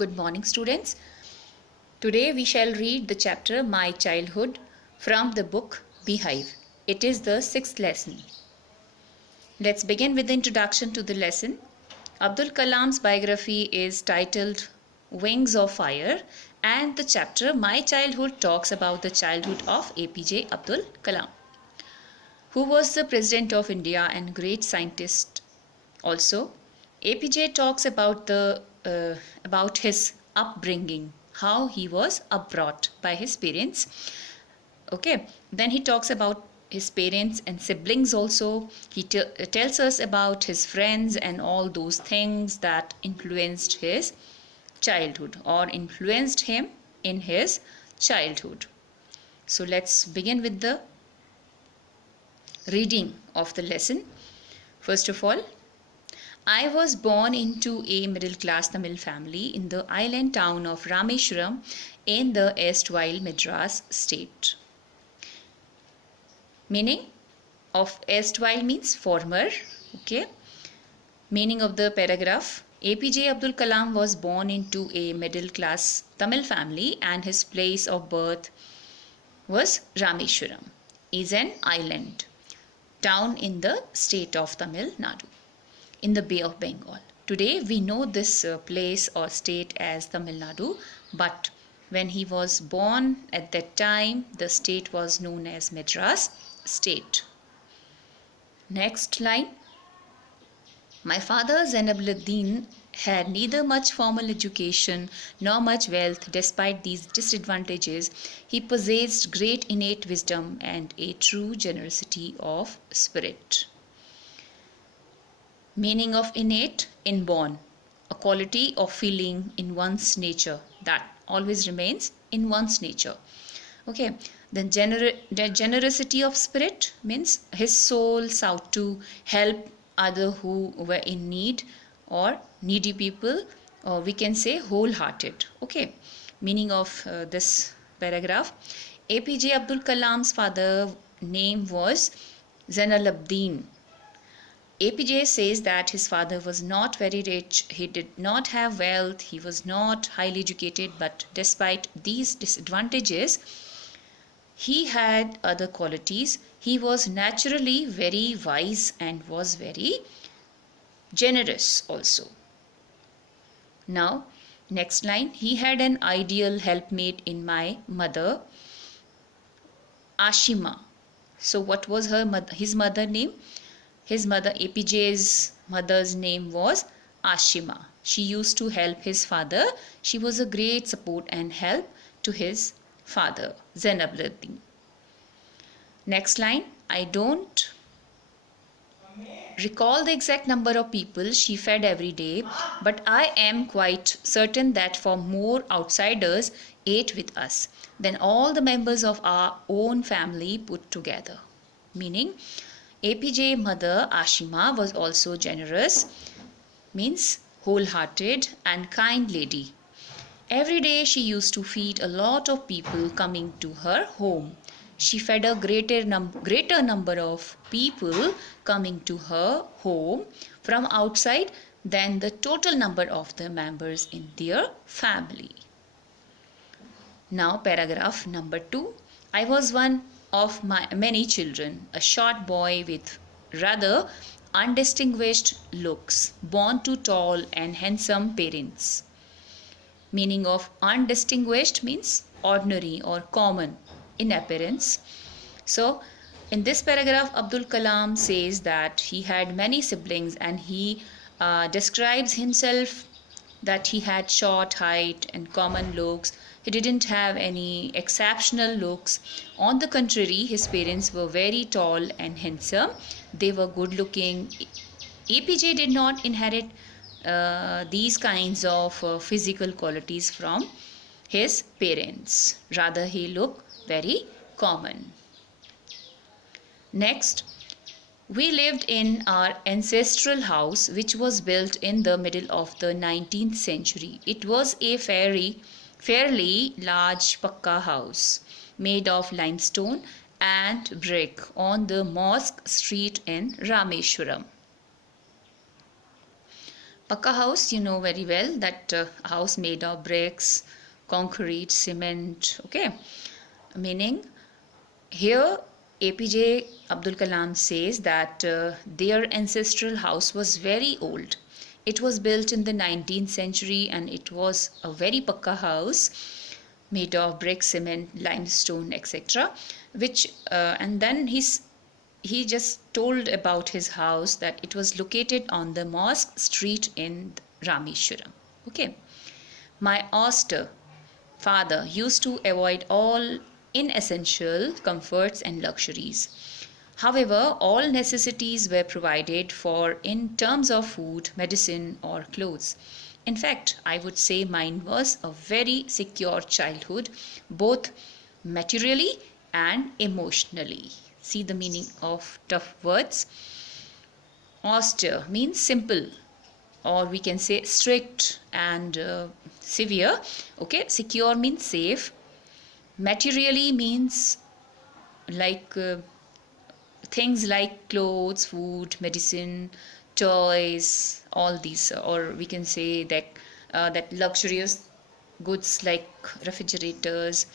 Good morning, students. Today we shall read the chapter My Childhood from the book Beehive. It is the sixth lesson. Let's begin with the introduction to the lesson. Abdul Kalam's biography is titled Wings of Fire, and the chapter My Childhood talks about the childhood of APJ Abdul Kalam, who was the President of India and great scientist. Also, APJ talks about his upbringing, how he was brought by his parents. Okay, then he talks about his parents and siblings also. He tells us about his friends and all those things that influenced his childhood or influenced him in his childhood. So let's begin with the reading of the lesson. First of all, I was born into a middle-class Tamil family in the island town of Rameshwaram in the erstwhile Madras state. Meaning of erstwhile means former. Okay. Meaning of the paragraph. APJ Abdul Kalam was born into a middle-class Tamil family and his place of birth was Rameshwaram, is an island town in the state of Tamil Nadu, in the Bay of Bengal. Today we know this place or state as Tamil Nadu, but when he was born at that time the state was known as Madras state. Next line. My father Zainabluddin had neither much formal education nor much wealth. Despite these disadvantages, he possessed great innate wisdom and a true generosity of spirit. Meaning of innate, inborn, a quality of feeling in one's nature that always remains in one's nature. Okay, then generosity of spirit means his soul sought to help others who were in need or needy people, or we can say wholehearted. Okay, meaning of this paragraph. APJ Abdul Kalam's father name was Zainalabdin. APJ says that his father was not very rich, he did not have wealth, he was not highly educated, but despite these disadvantages, he had other qualities. He was naturally very wise and was very generous also. Now, next line. He had an ideal helpmate in my mother, Ashima. So what was his mother name? His mother, APJ's mother's name was Ashima. She used to help his father. She was a great support and help to his father, Zainabluddin. Next line. I don't recall the exact number of people she fed every day, but I am quite certain that for more outsiders ate with us than all the members of our own family put together. Meaning, APJ mother Ashima was also generous, means wholehearted and kind lady. Every day she used to feed a lot of people coming to her home. She fed a greater number of people coming to her home from outside than the total number of the members in their family. Now paragraph number 2. I was one of my many children, a short boy with rather undistinguished looks, born to tall and handsome parents. Meaning of undistinguished means ordinary or common in appearance. So in this paragraph, Abdul Kalam says that he had many siblings and he describes himself that he had short height and common looks. He didn't have any exceptional looks. On the contrary, his parents were very tall and handsome. They were good looking. APJ did not inherit these kinds of physical qualities from his parents. Rather, he looked very common. Next, we lived in our ancestral house, which was built in the middle of the 19th century. It was a fairly large Pakka house made of limestone and brick on the Mosque Street in Rameshwaram. Pakka house, you know very well that house made of bricks, concrete, cement. Okay, meaning here APJ Abdul Kalam says that their ancestral house was very old. It was built in the 19th century and it was a very pakka house made of brick, cement, limestone, etc. Which and then he just told about his house that it was located on the Mosque Street in Rameshwaram. Okay, my austere father used to avoid all inessential comforts and luxuries. However, all necessities were provided for in terms of food, medicine, or clothes. In fact, I would say mine was a very secure childhood, both materially and emotionally. See the meaning of tough words. Austere means simple, or we can say strict and severe. Okay, secure means safe. Materially means like things like clothes, food, medicine, toys, all these, or we can say that that luxurious goods like refrigerators,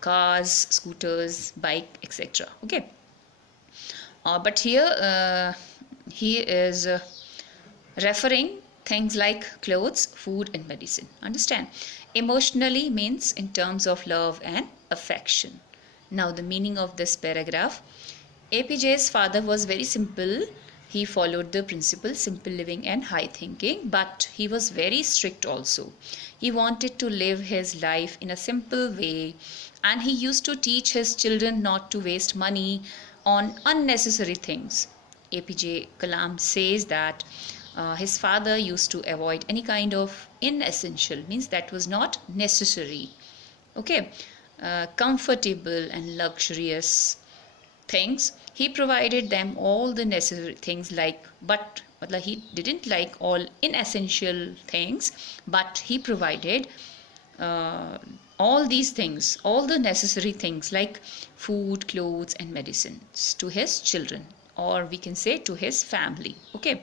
cars, scooters, bike, etc. Okay, but here he is referring things like clothes, food, and medicine. Understand? Emotionally means in terms of love and affection. Now, the meaning of this paragraph. APJ's father was very simple. He followed the principle simple living and high thinking, but he was very strict also. He wanted to live his life in a simple way, and he used to teach his children not to waste money on unnecessary things. APJ Kalam says that his father used to avoid any kind of inessential, means that was not necessary. Okay, comfortable and luxurious things. He provided them all the necessary things, but he didn't like all inessential things, but he provided all these things, all the necessary things like food, clothes, and medicines to his children, or we can say to his family. Okay,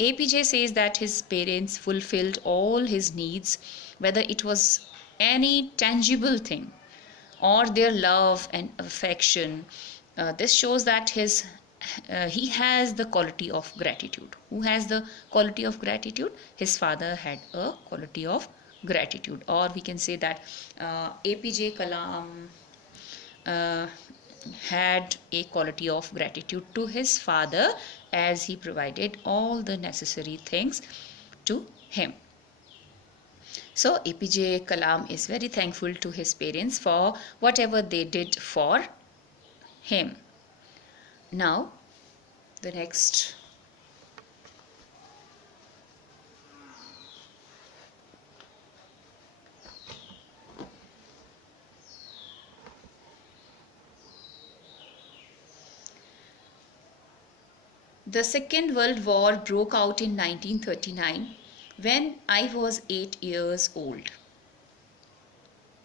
APJ says that his parents fulfilled all his needs, whether it was any tangible thing or their love and affection. This shows that he has the quality of gratitude. Who has the quality of gratitude? His father had a quality of gratitude, or we can say that APJ Kalam had a quality of gratitude to his father as he provided all the necessary things to him. So APJ Kalam is very thankful to his parents for whatever they did for him. Now, the next. The Second World War broke out in 1939 when I was 8 years old.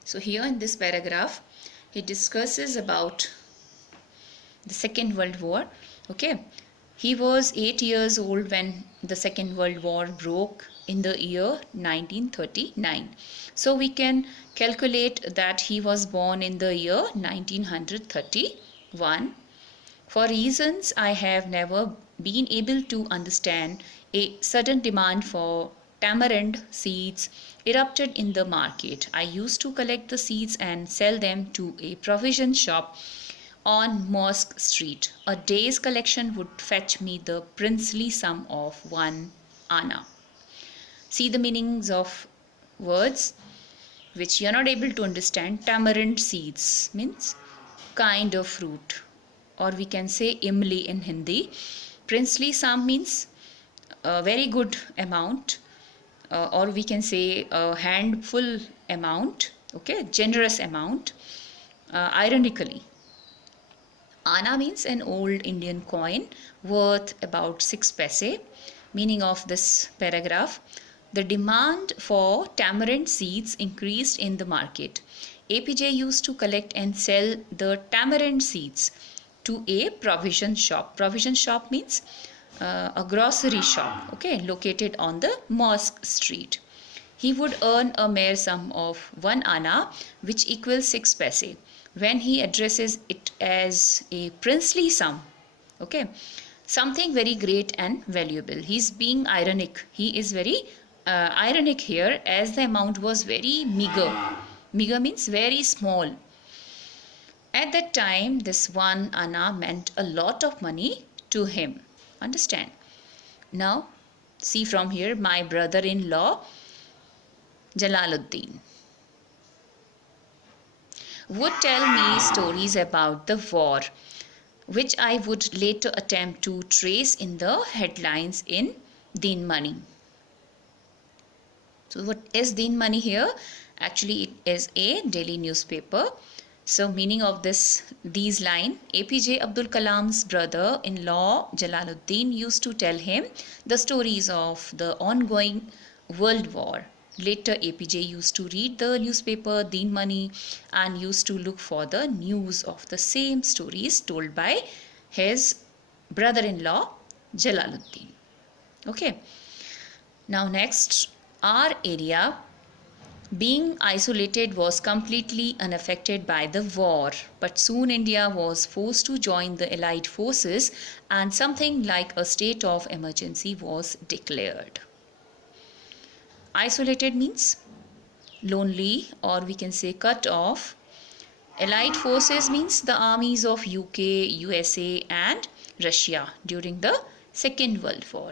So here in this paragraph, he discusses about the Second World War. Okay, he was 8 years old when the Second World War broke in the year 1939. So we can calculate that he was born in the year 1931. For reasons I have never been able to understand, a sudden demand for tamarind seeds erupted in the market. I used to collect the seeds and sell them to a provision shop on Mosque Street. A day's collection would fetch me the princely sum of 1 anna. See the meanings of words which you are not able to understand. Tamarind seeds means kind of fruit, or we can say imli in Hindi. Princely sum means a very good amount, or we can say a handful amount. Okay, generous amount. Ironically, Anna means an old Indian coin worth about 6 paise. Meaning of this paragraph: the demand for tamarind seeds increased in the market. APJ used to collect and sell the tamarind seeds to a provision shop. Provision shop means a grocery shop, okay, located on the Mosque Street. He would earn a mere sum of 1 anna, which equals 6 paise, when he addresses it as a princely sum, okay, something very great and valuable. He's being ironic. He is very ironic here, as the amount was very meager. Meager means very small. At that time, this 1 anna meant a lot of money to him. Understand? Now, see from here, my brother-in-law, Jalaluddin, would tell me stories about the war, which I would later attempt to trace in the headlines in Deen Money. So what is Deen Money here? Actually, it is a daily newspaper. So meaning of these line, APJ Abdul Kalam's brother-in-law Jalaluddin used to tell him the stories of the ongoing world war. Later, APJ used to read the newspaper Deen Money and used to look for the news of the same stories told by his brother-in-law Jalaluddin. Okay. Now next, our area, being isolated, was completely unaffected by the war, but soon India was forced to join the Allied forces and something like a state of emergency was declared. Isolated means lonely, or we can say cut off. Allied forces means the armies of UK, USA and Russia during the Second World War.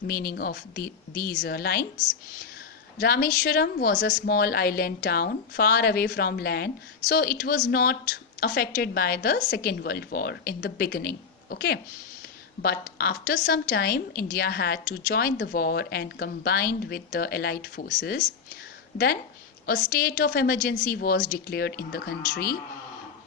Meaning of these lines. Rameshwaram was a small island town far away from land, so it was not affected by the Second World War in the beginning. Okay. But after some time, India had to join the war and combined with the Allied forces. Then a state of emergency was declared in the country.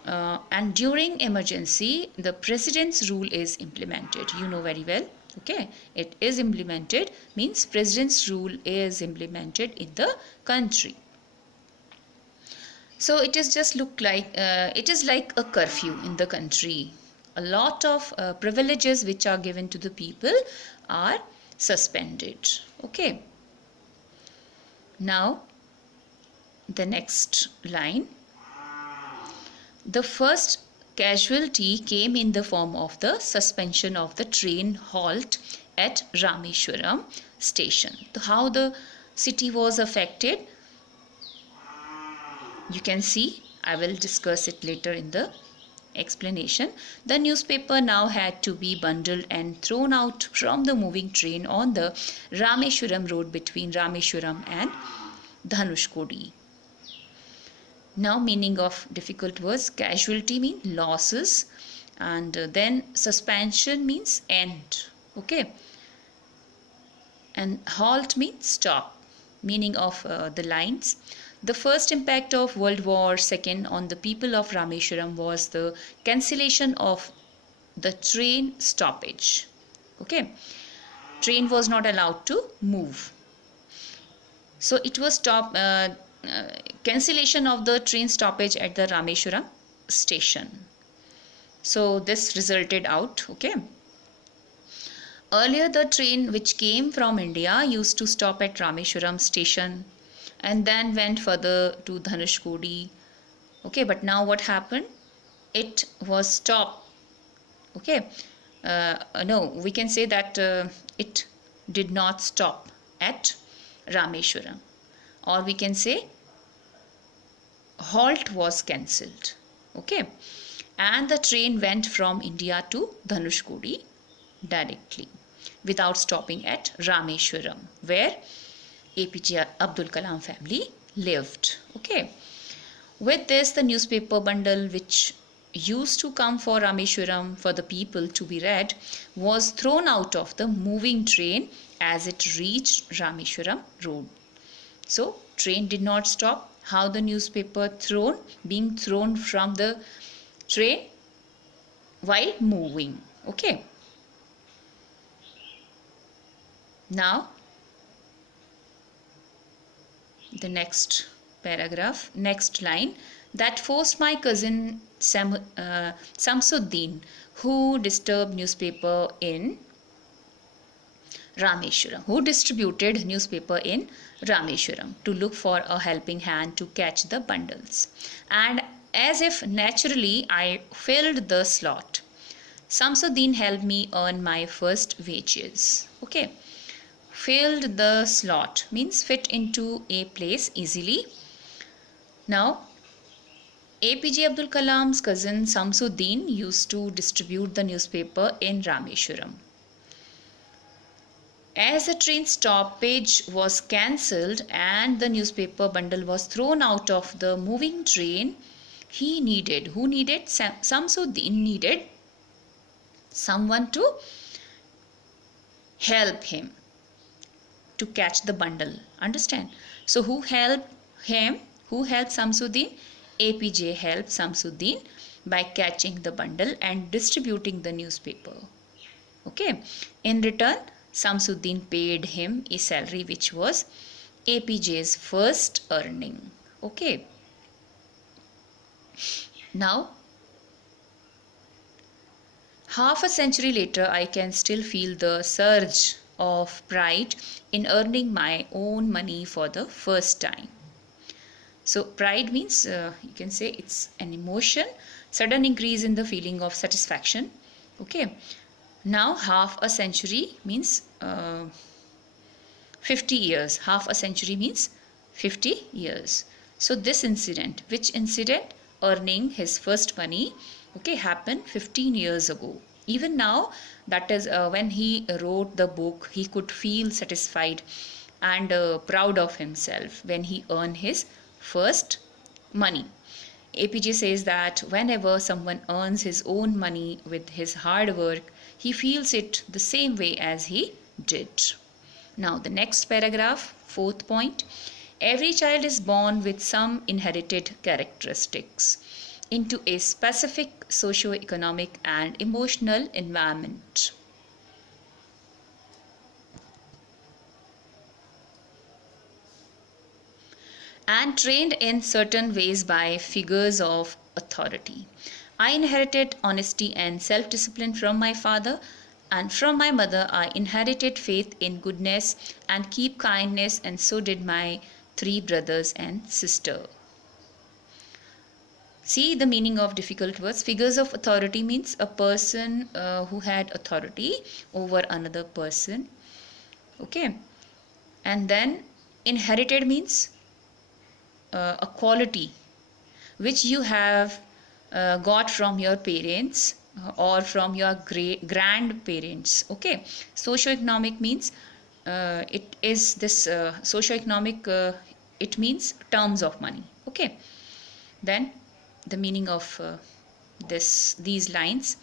And during emergency, the president's rule is implemented. You know very well. Okay, it is implemented means president's rule is implemented in the country. So it is just look like it is like a curfew in the country. A lot of privileges which are given to the people are suspended. Okay. Now the next line. The first casualty came in the form of the suspension of the train halt at Rameshwaram station. How the city was affected, you can see. I will discuss it later in the explanation. The newspaper now had to be bundled and thrown out from the moving train on the Rameshwaram road between Rameshwaram and Dhanushkodi. Now meaning of difficult words, casualty means losses, and then suspension means end. Okay. And halt means stop. Meaning of the lines. The first impact of World War II on the people of Rameshwaram was the cancellation of the train stoppage. Okay. Train was not allowed to move. So it was cancellation of the train stoppage at the Rameshwaram station. So this resulted out. Okay. Earlier the train which came from India used to stop at Rameshwaram station and then went further to Dhanushkodi. Okay, but now what happened? It was stopped. Okay. No, we can say that it did not stop at Rameshwaram, or we can say halt was cancelled. Okay, and the train went from India to Dhanushkodi directly without stopping at Rameshwaram, where APJ Abdul Kalam family lived. Okay, with this the newspaper bundle which used to come for Rameshwaram for the people to be read was thrown out of the moving train as it reached Rameshwaram road. So train did not stop. How the newspaper being thrown from the train while moving. Okay. Now the next paragraph, next line. That forced my cousin Samsuddin, who disturbed newspaper in Rameshwaram, who distributed newspaper in Rameshwaram to look for a helping hand to catch the bundles. And as if naturally, I filled the slot. Samsuddin helped me earn my first wages. Okay, filled the slot means fit into a place easily. Now, APJ Abdul Kalam's cousin Samsuddin used to distribute the newspaper in Rameshwaram. As the train stoppage was cancelled and the newspaper bundle was thrown out of the moving train, Samsuddin needed someone to help him to catch the bundle. Understand? So who helped him? Who helped Samsuddin? APJ helped Samsuddin by catching the bundle and distributing the newspaper. Okay. In return, Samsuddin paid him a salary which was APJ's first earning. Okay. Now, half a century later, I can still feel the surge of pride in earning my own money for the first time. So, pride means you can say it's an emotion, sudden increase in the feeling of satisfaction. Okay. Now, half a century means 50 years. Half a century means 50 years. So, this incident, which incident? Earning his first money, okay, happened 15 years ago. Even now, that is when he wrote the book, he could feel satisfied and proud of himself when he earned his first money. APJ says that whenever someone earns his own money with his hard work, he feels it the same way as he did. Now, the next paragraph, fourth point. Every child is born with some inherited characteristics into a specific socio-economic and emotional environment. And trained in certain ways by figures of authority. I inherited honesty and self-discipline from my father, and from my mother I inherited faith in goodness and keep kindness, and so did my 3 brothers and sister. See the meaning of difficult words. Figures of authority means a person who had authority over another person. Okay. And then inherited means a quality which you have got from your parents or from your grandparents. Okay. Socioeconomic means it is this socioeconomic, it means terms of money. Okay. Then the meaning of these lines.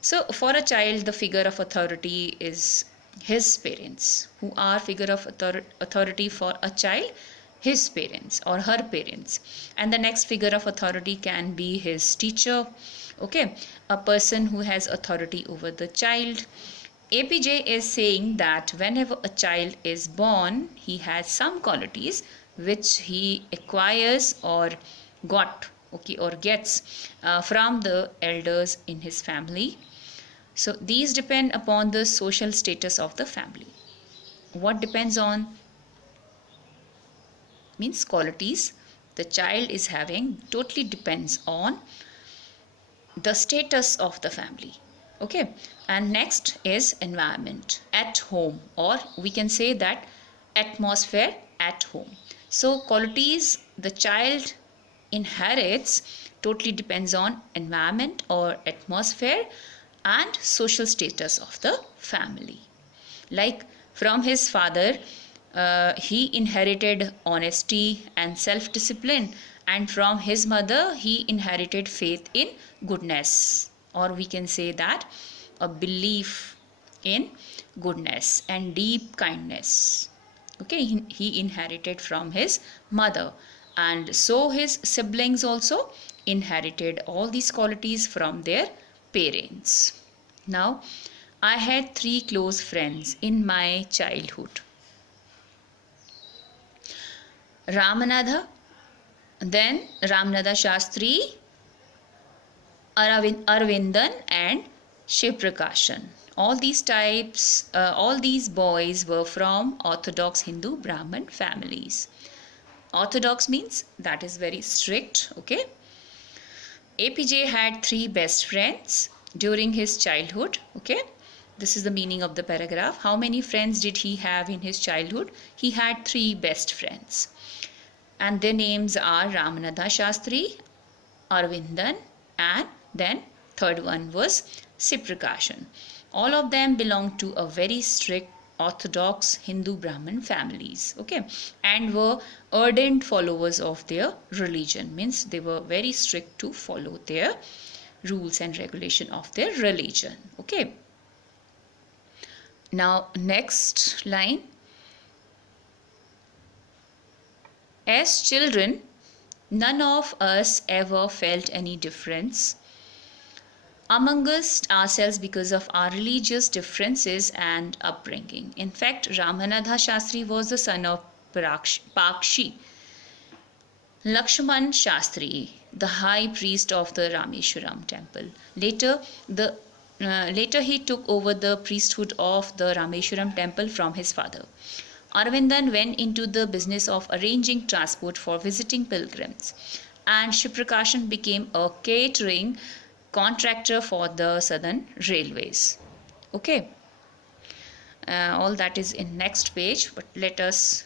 So for a child, the figure of authority is his parents. Who are figure of authority for a child? His parents or her parents. And the next figure of authority can be his teacher. Okay, a person who has authority over the child. APJ is saying that whenever a child is born, he has some qualities which he acquires or got, okay, or gets from the elders in his family. So these depend upon the social status of the family. What depends on? Means qualities the child is having totally depends on the status of the family. Okay. And next is environment at home, or we can say that atmosphere at home. So qualities the child inherits totally depends on environment or atmosphere and social status of the family. Like from his father, he inherited honesty and self-discipline, and from his mother he inherited faith in goodness, or we can say that a belief in goodness and deep kindness. Okay, he inherited from his mother, and so his siblings also inherited all these qualities from their parents. Now, I had 3 close friends in my childhood. Ramanatha, then Ramanatha Shastri, Arvindan and Shiv Prakashan. All these boys were from Orthodox Hindu Brahmin families. Orthodox means that is very strict, okay? APJ had 3 best friends during his childhood, okay? This is the meaning of the paragraph. How many friends did he have in his childhood? He had 3 best friends. And their names are Ramanatha Shastri, Arvindan, and then third one was Siprakashan. All of them belonged to a very strict Orthodox Hindu Brahmin families, okay, and were ardent followers of their religion. Means they were very strict to follow their rules and regulation of their religion, okay. Now next line. As children, none of us ever felt any difference amongst ourselves because of our religious differences and upbringing. In fact, Ramanatha Shastri was the son of Pakshi Lakshman Shastri, the high priest of the Rameshwaram temple. Later he took over the priesthood of the Rameshwaram temple from his father. Arvindan went into the business of arranging transport for visiting pilgrims, and Shiprakashan became a catering contractor for the Southern Railways. Okay, all that is in next page, but let us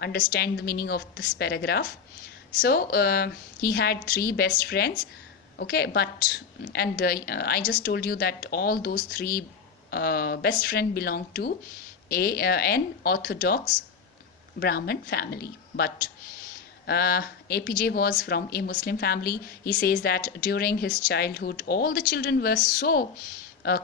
understand the meaning of this paragraph. So he had 3 best friends, okay, but and I just told you that all those 3 best friends belong to an Orthodox Brahmin family, but APJ was from a Muslim family. He says that during his childhood, all the children were so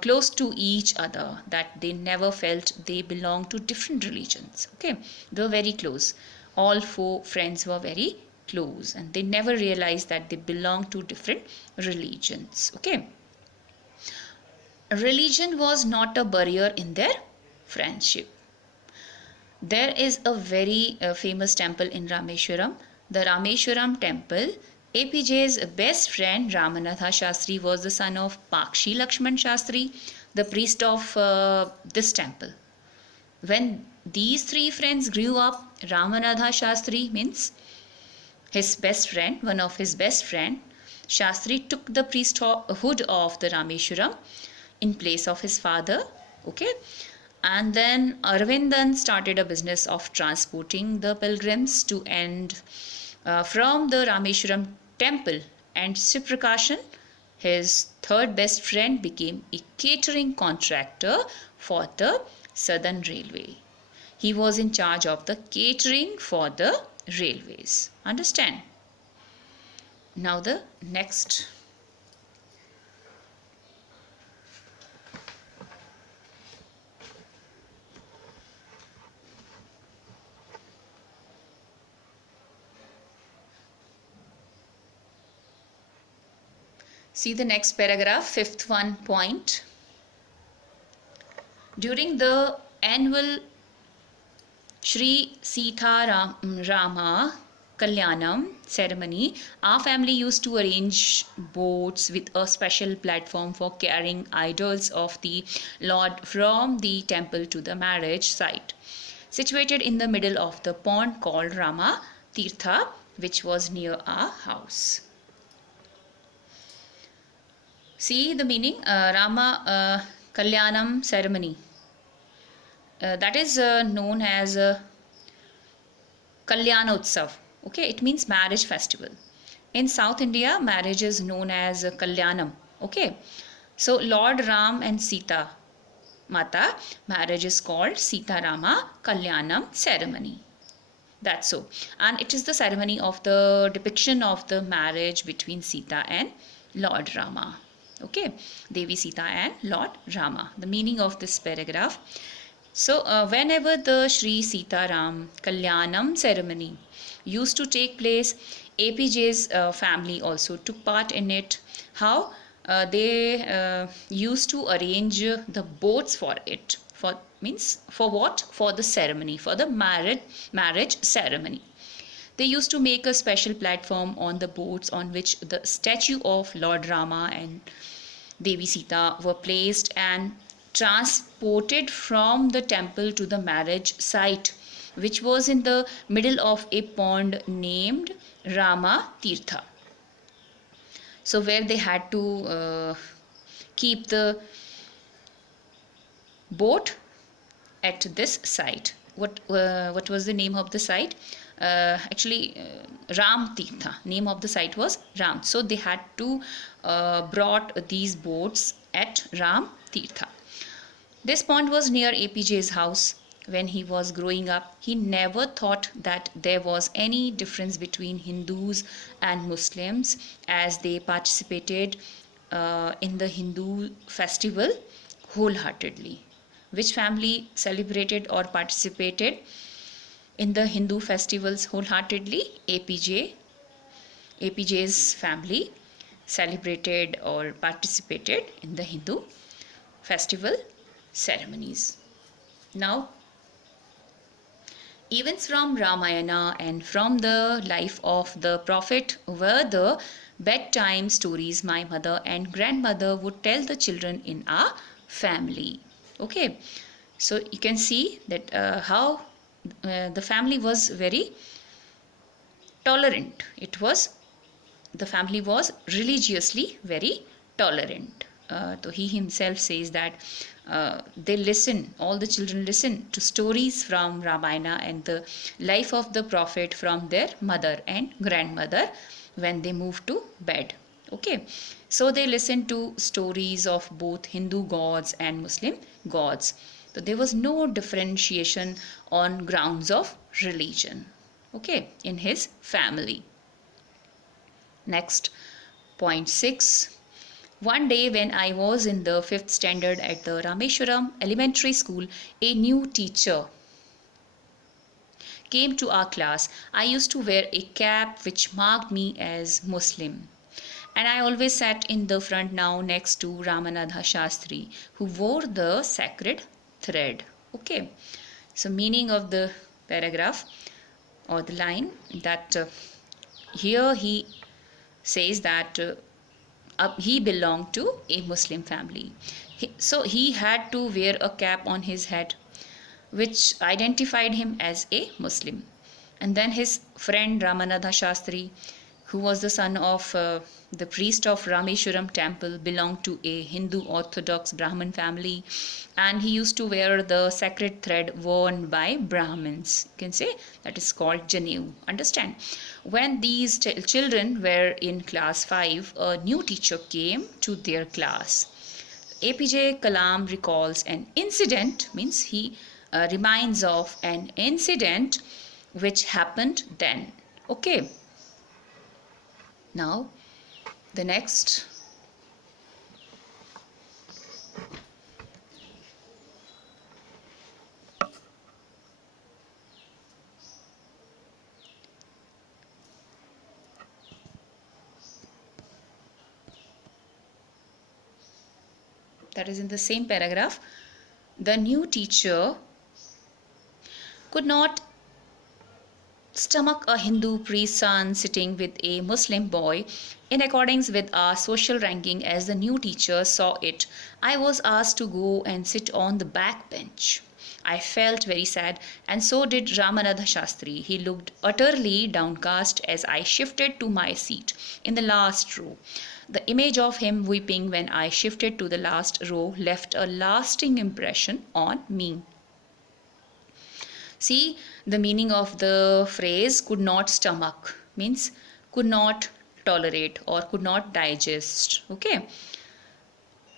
close to each other that they never felt they belonged to different religions. Okay, they were very close. All 4 friends were very close, and they never realized that they belonged to different religions. Okay, religion was not a barrier in their friendship. There is a very famous temple in Rameshwaram, the Rameshwaram temple. APJ's best friend Ramanatha Shastri was the son of Pakshi Lakshman Shastri, the priest of this temple. When these 3 friends grew up, Ramanatha Shastri, means his best friend, one of his best friend, Shastri took the priesthood of the Rameshwaram in place of his father, okay. And then Arvindan started a business of transporting the pilgrims to and from the Rameshwaram temple, and Siprakashan, his 3rd best friend, became a catering contractor for the Southern Railway. He was in charge of the catering for the railways. Understand? Now the next. See the next paragraph, 5th one point. During the annual Sri Sita Rama Kalyanam ceremony, our family used to arrange boats with a special platform for carrying idols of the Lord from the temple to the marriage site, situated in the middle of the pond called Rama Tirtha, which was near our house. See the meaning, Rama Kalyanam ceremony. That is known as Kalyanotsav. Okay, it means marriage festival. In South India, marriage is known as Kalyanam. Okay, so Lord Ram and Sita Mata marriage is called Sita Rama Kalyanam ceremony. That's so. And it is the ceremony of the depiction of the marriage between Sita and Lord Rama. Okay, Devi Sita and Lord Rama. The meaning of this paragraph. So, whenever the Sri Sita Ram Kalyanam ceremony used to take place, APJ's family also took part in it. How? They used to arrange the boats for it. For what? For the ceremony, for the marriage ceremony. They used to make a special platform on the boats on which the statue of Lord Rama and Devi Sita were placed and transported from the temple to the marriage site, which was in the middle of a pond named Rama Tirtha. So where they had to keep the boat at this site. What was the name of the site? Ram Tirtha. Name of the site was Ram. So they had to brought these boats at Ram Tirtha. This pond was near APJ's house. When he was growing up, he never thought that there was any difference between Hindus and Muslims, as they participated in the Hindu festival wholeheartedly. Which family celebrated or participated in the Hindu festivals wholeheartedly? APJ's family celebrated or participated in the Hindu festival ceremonies. Now, events from Ramayana and from the life of the Prophet were the bedtime stories my mother and grandmother would tell the children in our family. Okay, so you can see that how the family was very tolerant. The family was religiously very tolerant. So he himself says that all the children listen to stories from Ramayana and the life of the Prophet from their mother and grandmother when they move to bed. Okay, so they listened to stories of both Hindu gods and Muslim gods. So there was no differentiation on grounds of religion, okay, in his family. Next, point 6. One day when I was in the 5th standard at the Rameshwaram Elementary School, a new teacher came to our class. I used to wear a cap which marked me as Muslim. And I always sat in the front now next to Ramanatha Shastri, who wore the sacred thread. Okay, so meaning of the paragraph or the line that here he says that he belonged to a Muslim family. So he had to wear a cap on his head which identified him as a Muslim. And then his friend Ramanatha Shastri, who was the son of the priest of Rameshwaram temple, belonged to a Hindu Orthodox Brahmin family, and he used to wear the sacred thread worn by Brahmins. You can say that is called Janeu. Understand? When these children were in class 5, a new teacher came to their class. APJ Kalam recalls an incident, means he reminds of an incident which happened then. Okay. Now, the next. That is in the same paragraph. The new teacher could not stomach a Hindu priest's son sitting with a Muslim boy in accordance with our social ranking. As the new teacher saw it, I was asked to go and sit on the back bench. I felt very sad, and so did Ramanatha Shastri. He looked utterly downcast as I shifted to my seat in the last row. The image of him weeping when I shifted to the last row left a lasting impression on me. See, the meaning of the phrase could not stomach means could not tolerate or could not digest. Okay.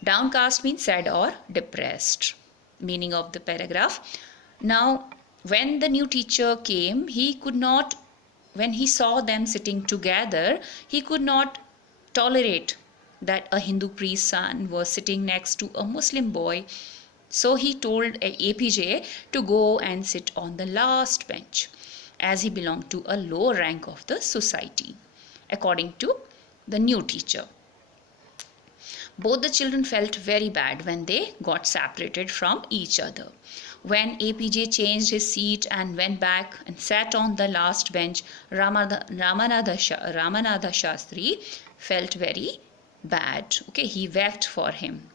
Downcast means sad or depressed. Meaning of the paragraph. Now, when the new teacher came, when he saw them sitting together, he could not tolerate that a Hindu priest's son was sitting next to a Muslim boy. So he told APJ to go and sit on the last bench, as he belonged to a lower rank of the society, according to the new teacher. Both the children felt very bad when they got separated from each other. When APJ changed his seat and went back and sat on the last bench, Ramanatha Shastri felt very bad. Okay, he wept for him.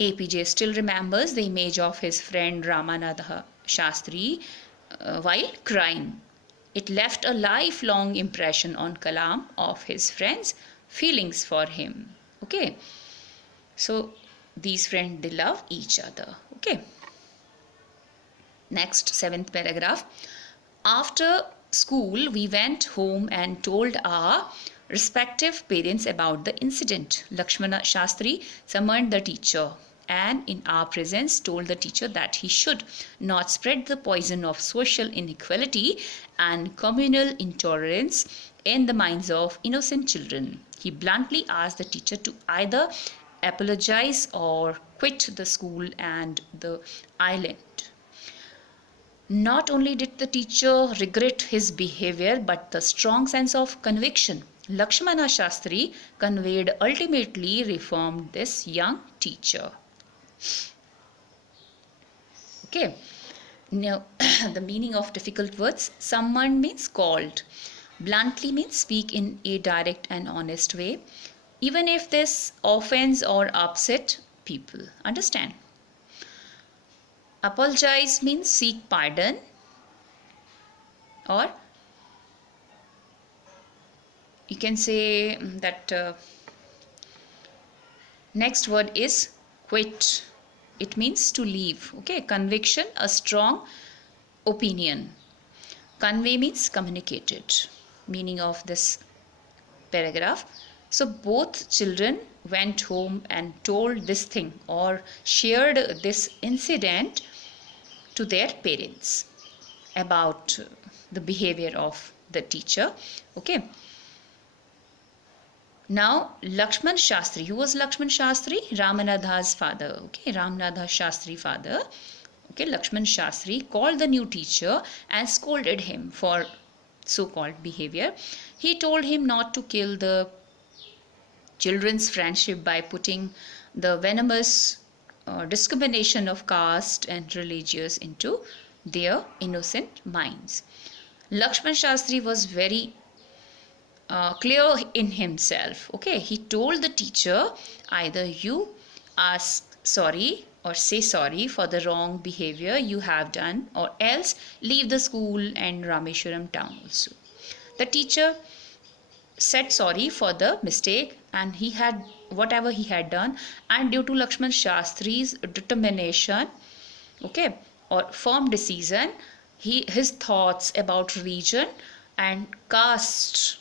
APJ still remembers the image of his friend Ramanatha Shastri while crying. It left a lifelong impression on Kalam of his friends' feelings for him. Okay, so these friends, they love each other. Okay, next, seventh paragraph. After school, we went home and told our respective parents about the incident. Lakshmana Shastri summoned the teacher and in our presence told the teacher that he should not spread the poison of social inequality and communal intolerance in the minds of innocent children. He bluntly asked the teacher to either apologize or quit the school and the island. Not only did the teacher regret his behavior, but the strong sense of conviction Lakshmana Shastri conveyed ultimately reformed this young teacher. Okay, now the meaning of difficult words. Summoned means called. Bluntly means speak in a direct and honest way, even if this offends or upset people. Understand? Apologize means seek pardon, or you can say that next word is quit. It means to leave. Okay, conviction, a strong opinion. Convey means communicated. Meaning of this paragraph. So both children went home and told this thing or shared this incident to their parents about the behavior of the teacher. Okay. Now Lakshman Shastri, who was Lakshman Shastri? Ramanatha's father. Okay, Ramanatha Shastri father. Okay, Lakshman Shastri called the new teacher and scolded him for so-called behavior. He told him not to kill the children's friendship by putting the venomous discrimination of caste and religious into their innocent minds. Lakshman Shastri was very clear in himself. Okay, he told the teacher, either you ask sorry or say sorry for the wrong behavior you have done, or else leave the school and Rameshwaram town also. The teacher said sorry for the mistake and he had whatever he had done, and due to Lakshman Shastri's determination, okay, or firm decision, his thoughts about religion and caste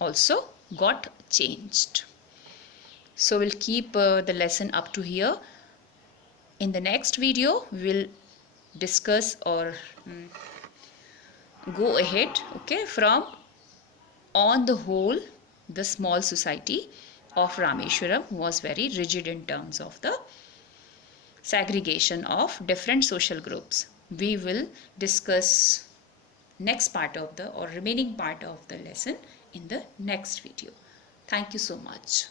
also got changed. So we'll keep the lesson up to here. In the next video we'll discuss or go ahead, okay, from on the whole the small society of Rameshwaram was very rigid in terms of the segregation of different social groups. We will discuss next part of the or remaining part of the lesson in the next video. Thank you so much.